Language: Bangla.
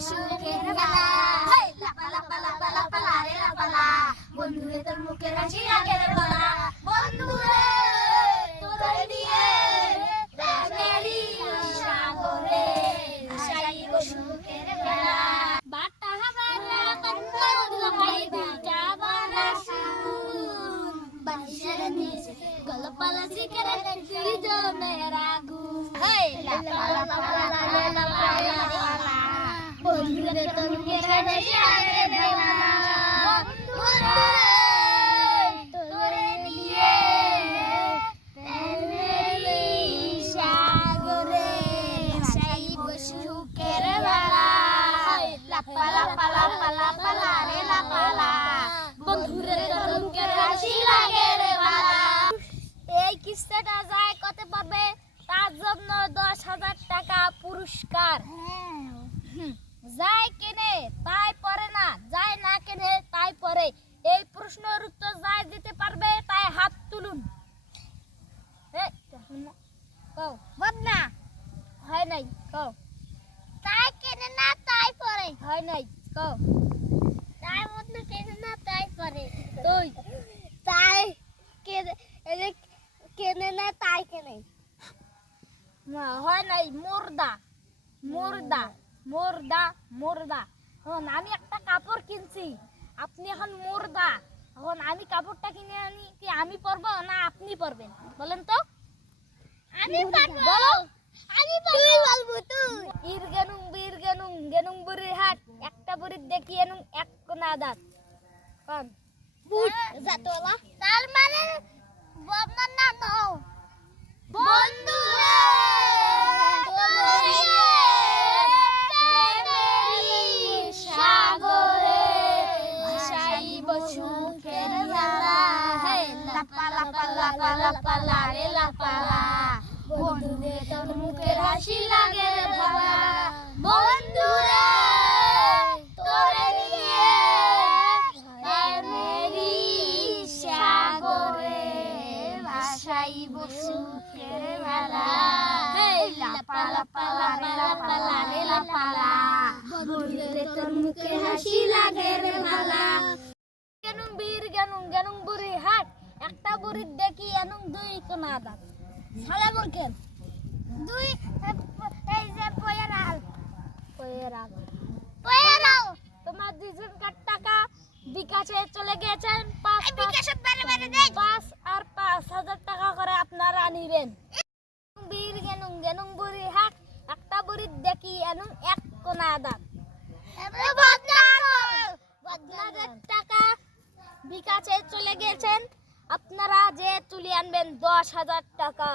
সুখের পালা বন্ধুরে তোর মুখে হাসি রাখে রে পালা বন্ধুরে তোর দিয়ে প্রেমেরি সাগরে আশাই গো সুখের খেলা বাটা হাবারা কন্তা বদলা ভাই বিটা বারা শুন বাসের নিজ গলপালা শিকারে দিল মেরা গু হেই লা লা লা কিস্সাটা যায় কত পাবে? তার জন্য দশ হাজার টাকা পুরস্কার। হুম, যায় কেনে, তাই পরে না, যায় না কেনে, তাই পরে। এই প্রশ্নের উত্তর যায় দিতে পারবে, তাই হাত তুলুন। কও বদনা হয় নাই, কও। তাই কেনে না, তাই পরে। হয় নাই, কও। তাই বদনা কেনে না, তাই পরে। তুই তাই কেনে কেনে না, তাই কেনে। হয় নাই, মুর্দা। মুর্দা। মুর্দা মুর্দা। হন আমি একটা কাপড় কিনছি। আপনি এখন মুর্দা। এখন আমি কাপড়টা কিনে আনি কি আমি পরবো না আপনি পরবেন? বলেন তো। আমি পারব। বলো। আমি পারব। তুই বলব তুই। ইর গেনুং বীর গেনুং গেনুং বুড়ির হাট। একটা বুড়ির দেখি এনুং এক কোনা দাঁত। কোন। বুট জাতওয়ালা। তার মানে বদনার না নও বন্ধু রে সাগরে ভাসাইব সুখের বেলা হে লাপা লাপা লাপা লাপা লা লাপা লা। বন্ধুরে, তোর মুখের হাসি লাগে রে বাবা। বন্ধুরে, তোরে নিয়ে মেরি সাগরে ভাসাইব সুখের বেলা লাপা লাপা লা রে লাপা লা রে লাপা লা। বন্ধুরে, তোর মুখের হাসি লাগে রে বালা কেনুং বীর গেনুং গেনুং বুড়ি হাট। একটা বুড়ির দেখি দাঁত সালে বলকেন। দুই এই যে পয়েরাল। পয়েরাল। পয়েরাল! তোমার দুইজনকার টাকা বিকাশে চলে গেছেন পাঁচ বিকাশে বারে বারে দেই। পাঁচ আর পাঁচ হাজার টাকা করে আপনারা নিবেন। বীর গেনুং গেনুং বুড়ি হাট একটা বুড়ির দেখি এনুং এক কোনা আপনাদের টাকা বিকাশে চলে গেছেন আপনারা যে তুলে আনবেন দশ হাজার টাকা।